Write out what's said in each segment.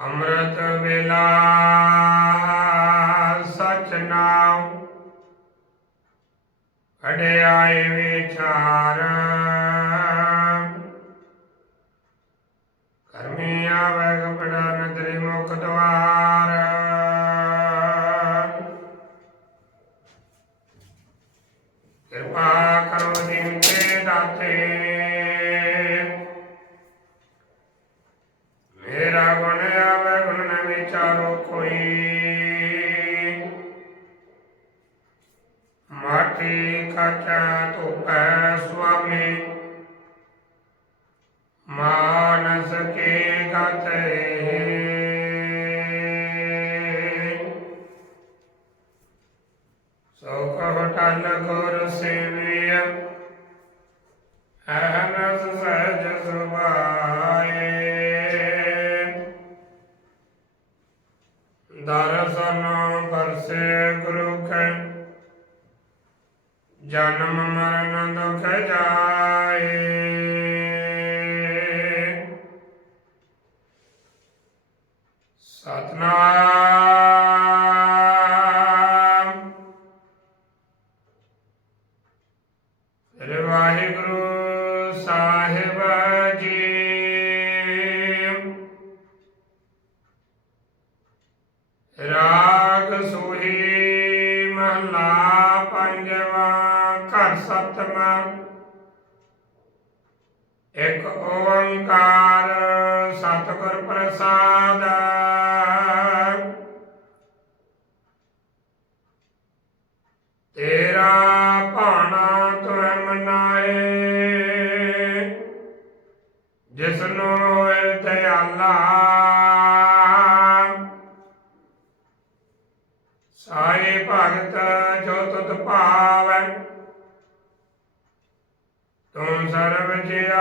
ਅੰਮ੍ਰਿਤ ਵੇਲਾ ਸਚ ਨਾਮ ਅੜਿਆਏ ਵਿਚਾਰ। ਕਰਮੀ ਆਵੇ ਕਪੜਾ ਨਦਰੀ ਮੁਖ ਦਵਾਰ ਮਾਟੀ ਕਾਚਾ ਧੋਪੈ ਸੁਆਮੀ। ਮਾਨਸ ਕੇ ਗਾਤੇ। ਸੋ ਕਹੋ ਟਲ ਗੁਰ ਸੇਵੀਆ ਅਹਨਸ ਸਹਿਜ ਸੁਭਾਏ। ਦਰਸ਼ਨ ਪਰਸੇ ਗੁਰੂ ਜਨਮ ਮਰਨ ਦੁਖ ਜਾਏ। ਸਤਨਾਮ। ਸ੍ਰੀ ਵਾਹਿਗੁਰੂ ਸਾਹਿਬ ਜੀ। ਰਾਗ ਸੋਹੀ ਮਹਲਾ ਸਤਮਾ ਇੱਕ ਓੰਕਾਰ ਸਤਿਗੁਰ ਪ੍ਰਸਾਦ। ਤੇਰਾ ਭਾਣਾ ਤੁਮ ਮਨਾਏ ਜਿਸਨੂੰ ਹੋਏ ਦਇਆਲਾ। ਸਾਰੇ ਭਗਤ ਜੋ ਤੁਧ ਭਾਵੈ ਤੂੰ ਸਰਬ ਜਿਆ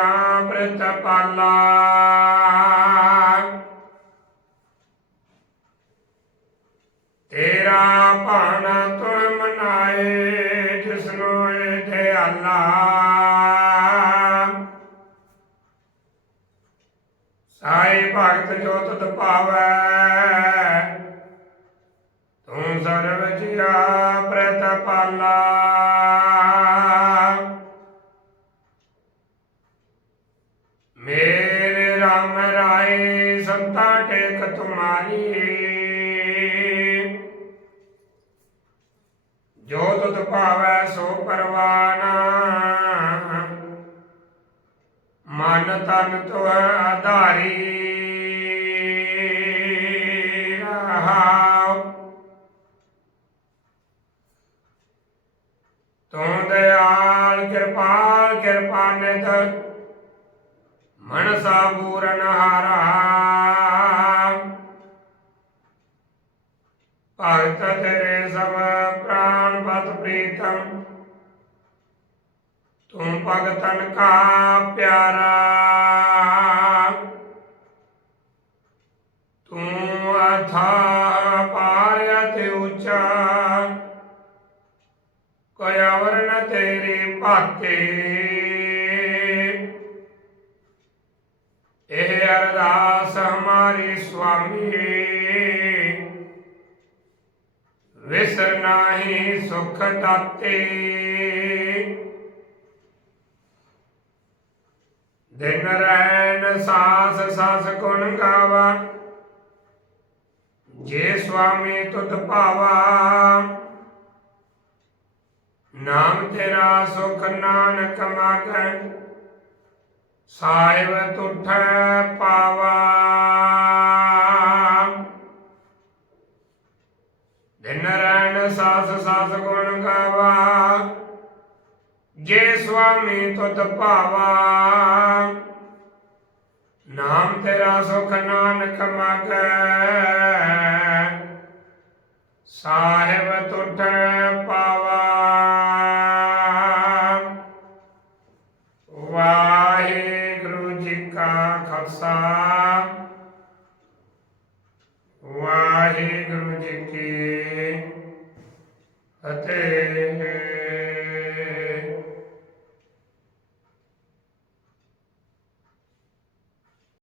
ਪ੍ਰਤਪਾਲਾ ਤੇਰਾ ਭਾਣਾ ਤੁਮ ਮਨਾਏ ਜਿਸਨੂੰ ਏ ਦਿਆਲਾ ਸਾਈ ਭਗਤ ਜੋਤ ਤੁਧ ਭਾਵੈ ਤੂੰ ਸਰਬ ਜਿਆ ਪ੍ਰਤਪਾਲਾ ਮੇਰੇ ਰਾਏ ਸੰਤਾ ਟੇਕ ਤੁਮਾਰੀ ਜੋ ਤੁਧ ਭਾਵੈ ਸੋ ਪਰਵਾਨਾ। ਮਨ ਤਨ ਤੁ ਆਧਾਰੀ। ਰਹਾਉ ਤੂੰ ਦਇਆਲ, ਕਿਰਪਾਲ ਕਿਰਪਾ ਮਨਸਾ ਪੂਰਨ ਹਾਰਾ। ਭਗਤ ਤੇਰੇ ਸਭ ਪ੍ਰਾਨ ਪਤ ਪ੍ਰੀਤਮ ਤੂੰ ਭਗਤਨ ਕਾ ਪਿਆਰਾ ਤੂੰ ਅਥਾ ਪਾਰ ਤੇ ਉੱਚਾ ਕੋਈ ਅਵਰ ਨ ਤੇਰੀ ਭਾਤੇ ਇਹ ਅਰਦਾਸ ਹਮਾਰੀ ਸੁਆਮੀ ਵਿਸਰ ਨਾਹੀ ਸੁਖ ਦਾਤੇ ਦਿਨ ਰਹਿਣ ਸਾਸ, ਸਸ ਗੁਣ ਗਾਵਾ। ਜੇ ਸੁਆਮੀ ਤੁਧ ਭਾਵਾ, ਨਾਮ ਤੇਰਾ ਸੁਖ ਨਾਨਕ ਮਾਗੈ। ਸਾਹਿਬ ਤੁਠੈ ਪਾਵਾ ਦਿਨ ਰੈਣ ਸਾਸ ਗੁਣ ਗਾਵਾ ਜੇ ਸੁਆਮੀ ਤੁਧ ਭਾਵਾ। ਨਾਮ ਤੇਰਾ ਸੁਖ ਨਾਨਕ ਮਾਗੈ। ਸਾਹਿਬ ਤੁਠੈ ਪਾਵਾ। ਵਾਹਿਗੁਰੂ ਜੀ ਕਾ ਖਾਲਸਾ। ਵਾਹਿਗੁਰੂ ਜੀ ਕੀ ਫਤਿਹ